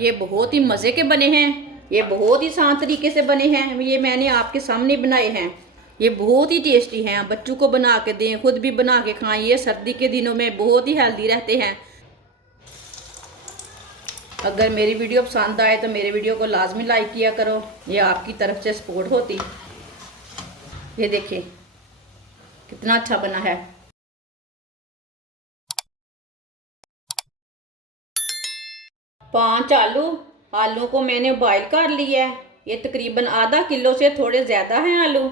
ये बहुत ही मज़े के बने हैं। ये बहुत ही आसान तरीके से बने हैं। ये मैंने आपके सामने बनाए हैं। ये बहुत ही टेस्टी हैं। बच्चों को बना के दें, खुद भी बना के खाएं। ये सर्दी के दिनों में बहुत ही हेल्दी रहते हैं। अगर मेरी वीडियो पसंद आए तो मेरे वीडियो को लाजमी लाइक किया करो। ये आपकी तरफ से सपोर्ट होती। ये देखिए कितना अच्छा बना है। 5 आलू। आलू को मैंने बॉईल कर लिया है। ये तकरीबन आधा किलो से थोड़े ज़्यादा हैं आलू।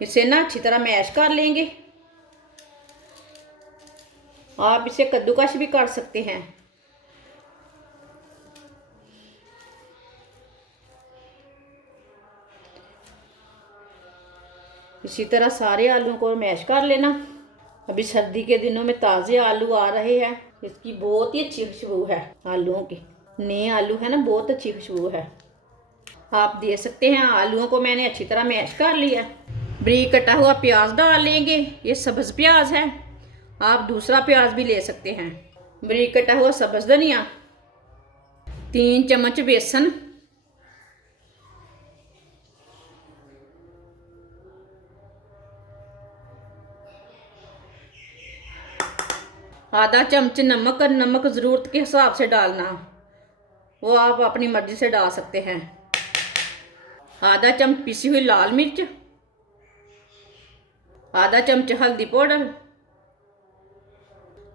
इसे ना अच्छी तरह मैश कर लेंगे। आप इसे कद्दूकश भी कर सकते हैं। इसी तरह सारे आलू को मैश कर लेना। अभी सर्दी के दिनों में ताज़े आलू आ रहे हैं। इसकी बहुत ही अच्छी खुशबू है। आलूओं की नए आलू है ना, बहुत अच्छी खुशबू है। आप दे सकते हैं। आलूओं को मैंने अच्छी तरह मैश कर लिया। बारीक कटा हुआ प्याज डाल लेंगे। ये सब्ज़ प्याज है। आप दूसरा प्याज भी ले सकते हैं। बारीक कटा हुआ सब्ज़ धनिया, 3 चम्मच बेसन, आधा चम्मच नमक। और नमक ज़रूरत के हिसाब से डालना, वो आप अपनी मर्ज़ी से डाल सकते हैं। आधा चम्मच पिसी हुई लाल मिर्च, आधा चम्मच हल्दी पाउडर,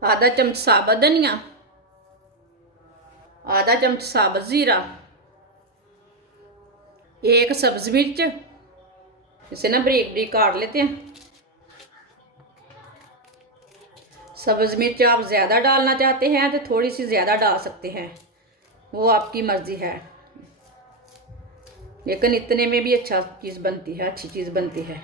आधा चम्मच साबुत धनिया, आधा चम्मच साबुत ज़ीरा, 1 सब्ज़ मिर्च। इसे ना बारीक बारीक काट लेते हैं। सब्ज़ मिर्च आप ज़्यादा डालना चाहते हैं तो थोड़ी सी ज़्यादा डाल सकते हैं, वो आपकी मर्ज़ी है। लेकिन इतने में भी अच्छा चीज़ बनती है, अच्छी चीज़ बनती है।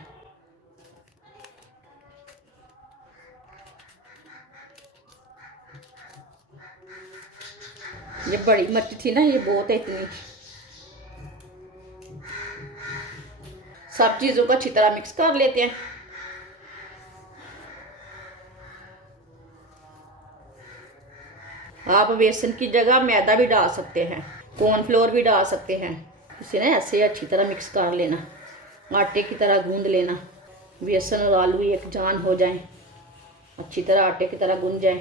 ये बड़ी मिर्च थी ना, ये बहुत है इतनी। सब चीज़ों को अच्छी तरह मिक्स कर लेते हैं। आप बेसन की जगह मैदा भी डाल सकते हैं, कॉर्नफ्लोर भी डाल सकते हैं। इसे ना ऐसे अच्छी तरह मिक्स कर लेना, आटे की तरह गूंद लेना। बेसन और आलू एक जान हो जाएं, अच्छी तरह आटे की तरह गूंद जाएं।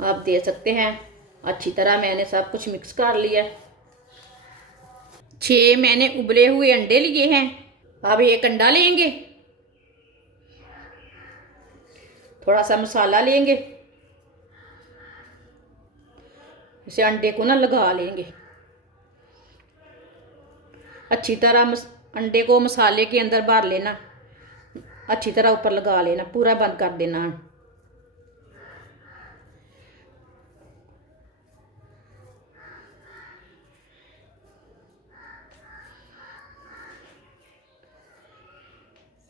आप दे सकते हैं। अच्छी तरह मैंने सब कुछ मिक्स कर लिया। 6 मैंने उबले हुए अंडे लिए हैं। अब 1 अंडा लेंगे, थोड़ा सा मसाला लेंगे, इसे अंडे को ना लगा लेंगे अच्छी तरह। अंडे को मसाले के अंदर भर लेना, अच्छी तरह ऊपर लगा लेना, पूरा बंद कर देना।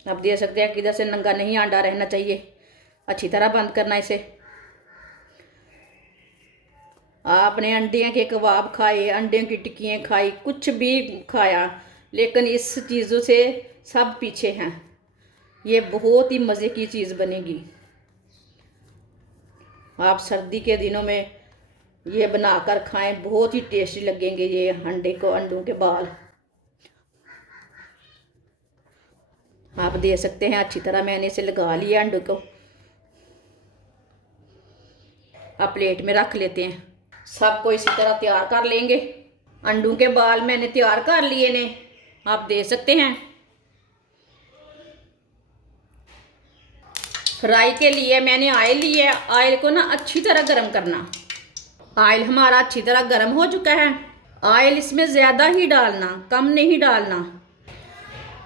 आप दे सकते हैं। किधर से नंगा नहीं अंडा रहना चाहिए। अच्छी तरह बंद करना इसे। आपने अंडे के कबाब खाए, अंडे की टिक्कियाँ खाई, कुछ भी खाया, लेकिन इस चीज़ों से सब पीछे हैं। ये बहुत ही मज़े की चीज़ बनेगी। आप सर्दी के दिनों में ये बनाकर खाएं, बहुत ही टेस्टी लगेंगे ये अंडों के बाल। आप दे सकते हैं। अच्छी तरह मैंने इसे लगा लिया अंडों को। आप प्लेट में रख लेते हैं। सबको इसी तरह तैयार कर लेंगे। अंडों के बाल मैंने तैयार कर लिए ने, आप दे सकते हैं। फ्राई के लिए मैंने ऑयल लिया है। ऑयल को ना अच्छी तरह गर्म करना। ऑयल हमारा अच्छी तरह गर्म हो चुका है। ऑयल इसमें ज़्यादा ही डालना, कम नहीं डालना।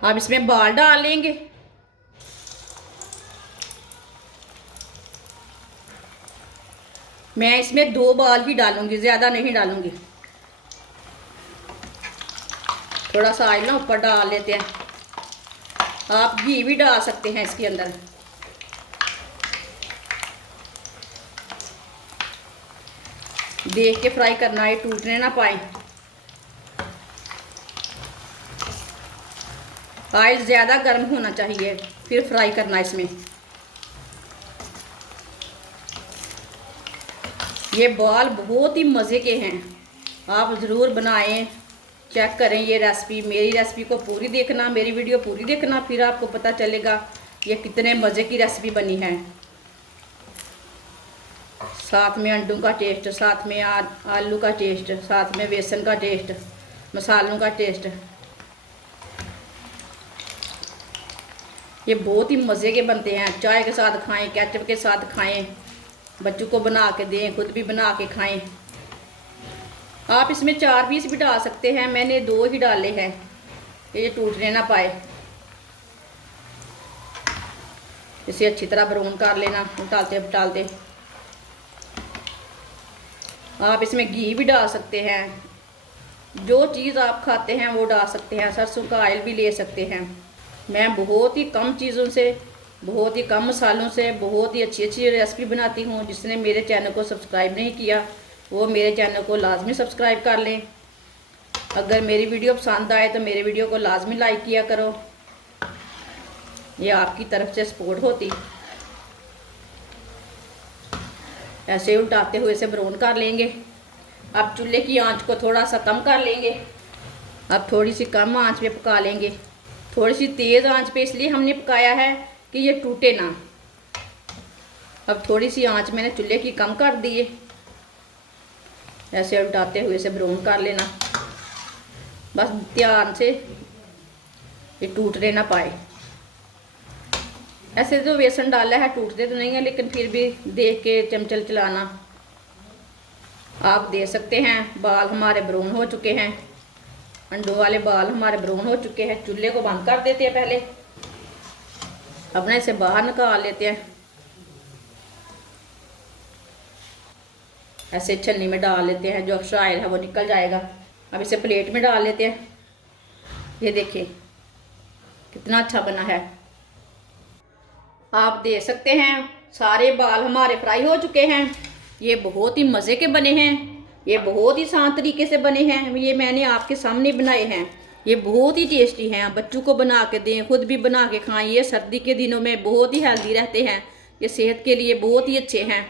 अब इसमें बाल डाल लेंगे। मैं इसमें 2 बाल ही डालूंगी, ज़्यादा नहीं डालूंगी। थोड़ा सा ऑयल ना ऊपर डाल लेते हैं। आप घी भी डाल सकते हैं इसके अंदर। देख के फ्राई करना है, टूटने ना पाए। ऑयल ज़्यादा गर्म होना चाहिए, फिर फ्राई करना इसमें। ये बाल बहुत ही मज़े के हैं। आप ज़रूर बनाएं, चेक करें ये रेसिपी। मेरी रेसिपी को पूरी देखना, मेरी वीडियो पूरी देखना, फिर आपको पता चलेगा ये कितने मज़े की रेसिपी बनी है। साथ में अंडों का टेस्ट, साथ में आलू का टेस्ट, साथ में बेसन का टेस्ट, मसालों का टेस्ट। ये बहुत ही मज़े के बनते हैं। चाय के साथ खाएं, केचप के साथ खाएं, बच्चों को बना के दें, खुद भी बना के खाएं। आप इसमें 4 पीस भी डाल सकते हैं, मैंने 2 ही डाले हैं, ये टूटने ना पाए। इसे अच्छी तरह ब्राउन कर लेना उल्टाते उल्टाते। आप इसमें घी भी डाल सकते हैं, जो चीज़ आप खाते हैं वो डाल सकते हैं। सरसों का ऑयल भी ले सकते हैं। मैं बहुत ही कम चीज़ों से, बहुत ही कम मसालों से बहुत ही अच्छी अच्छी रेसिपी बनाती हूँ। जिसने मेरे चैनल को सब्सक्राइब नहीं किया वो मेरे चैनल को लाजमी सब्सक्राइब कर लें। अगर मेरी वीडियो पसंद आए तो मेरे वीडियो को लाजमी लाइक किया करो, ये आपकी तरफ से सपोर्ट होती। ऐसे उल्टाते हुए इसे ब्राउन कर लेंगे। अब चूल्हे की आंच को थोड़ा सा कम कर लेंगे। अब थोड़ी सी कम आंच पे पका लेंगे। थोड़ी सी तेज़ आंच पे इसलिए हमने पकाया है कि ये टूटे ना। अब थोड़ी सी आंच मैंने चूल्हे की कम कर दी है। ऐसे उल्टाते हुए इसे ब्राउन कर लेना, बस ध्यान से ये टूटने ना पाए। ऐसे तो बेसन डाला है, टूटते तो नहीं है, लेकिन फिर भी देख के चमचल चलाना। आप दे सकते हैं। बाल हमारे ब्राउन हो चुके हैं, अंडों वाले बाल हमारे ब्राउन हो चुके हैं। चूल्हे को बंद कर देते हैं पहले, अपने इसे बाहर निकाल लेते हैं। ऐसे छन्नी में डाल लेते हैं, जो एक्स्ट्रा ऑयल है वो निकल जाएगा। अब इसे प्लेट में डाल लेते हैं। ये देखिए कितना अच्छा बना है। आप देख सकते हैं सारे बाल हमारे फ्राई हो चुके हैं। ये बहुत ही मज़े के बने हैं, ये बहुत ही आसान तरीके से बने हैं। ये मैंने आपके सामने बनाए हैं। ये बहुत ही टेस्टी हैं। बच्चों को बना के दें, खुद भी बना के खाएं। ये सर्दी के दिनों में बहुत ही हेल्दी रहते हैं, ये सेहत के लिए बहुत ही अच्छे हैं।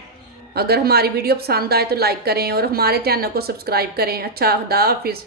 अगर हमारी वीडियो पसंद आए तो लाइक करें और हमारे चैनल को सब्सक्राइब करें। अच्छा, खुदा हाफिज़।